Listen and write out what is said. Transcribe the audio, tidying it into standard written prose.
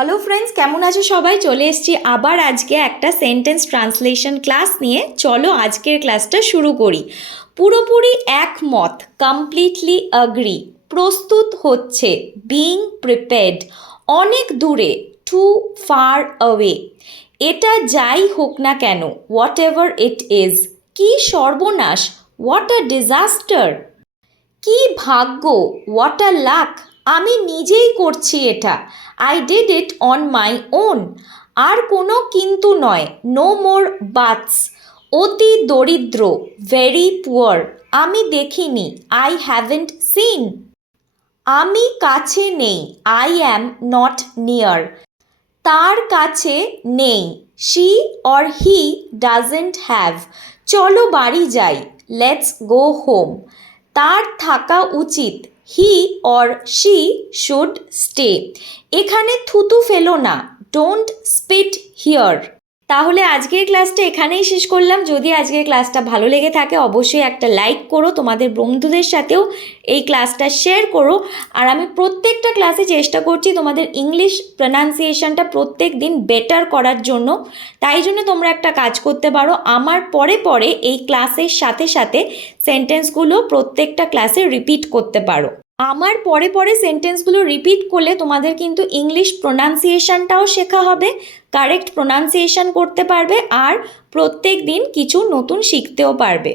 Hello friends, কেমন আছো সবাই? চলে এসেছি আবার আজকে একটা সেন্টেন্স ট্রান্সলেশন ক্লাস নিয়ে। চলো আজকের ক্লাসটা শুরু করি। পুরোপুরি একমত, কমপ্লিটলি অ্যাগ্রি, প্রস্তুত হচ্ছে, বিং প্রিপেয়ার্ড, অনেক দূরে, টু ফার অ্যাওয়ে, এটা যাই হোক না কেন, হোয়াট এভার ইট ইজ, কি সর্বনাশ, হোয়াট আ ডিজাস্টার, কি ভাগ্য, হোয়াট আ লাক, আমি নিজেই করছি এটা, I did it on my own, আর কোনো কিন্তু নয়, নো মোর বাটস, অতি দরিদ্র, ভেরি পুয়ার, আমি দেখিনি, আই হ্যাভেন্ট সিন, আমি কাছে নেই, আই অ্যাম নট নিয়ার, তার কাছে নেই, she or he doesn't have, চলো বাড়ি যাই, লেটস গো হোম, তার থাকা উচিত, he or she should stay, এখানে থুতু ফেলো না, ডোন্ট স্পিট হিয়ার। তাহলে আজকের ক্লাসটা এখানেই শেষ করলাম। যদি আজকের ক্লাসটা ভালো লেগে থাকে অবশ্যই একটা লাইক করো, তোমাদের বন্ধুদের সাথেও এই ক্লাসটা শেয়ার করো। আর আমি প্রত্যেকটা ক্লাসে চেষ্টা করছি তোমাদের ইংলিশ প্রনাউন্সিয়েশনটা প্রত্যেক দিন বেটার করার জন্য। তাই জন্য তোমরা একটা কাজ করতে পারো, আমার পরে পরে এই ক্লাসের সাথে সাথে সেন্টেন্সগুলো প্রত্যেকটা ক্লাসে রিপিট করতে পারো। আমার পরে পরে সেন্টেন্সগুলো রিপিট করলে তোমাদের কিন্তু ইংলিশ প্রোনাউন্সিয়েশনটাও শেখা হবে, কারেক্ট প্রোনাউন্সিয়েশন করতে পারবে, আর প্রত্যেক দিন কিছু নতুন শিখতেও পারবে।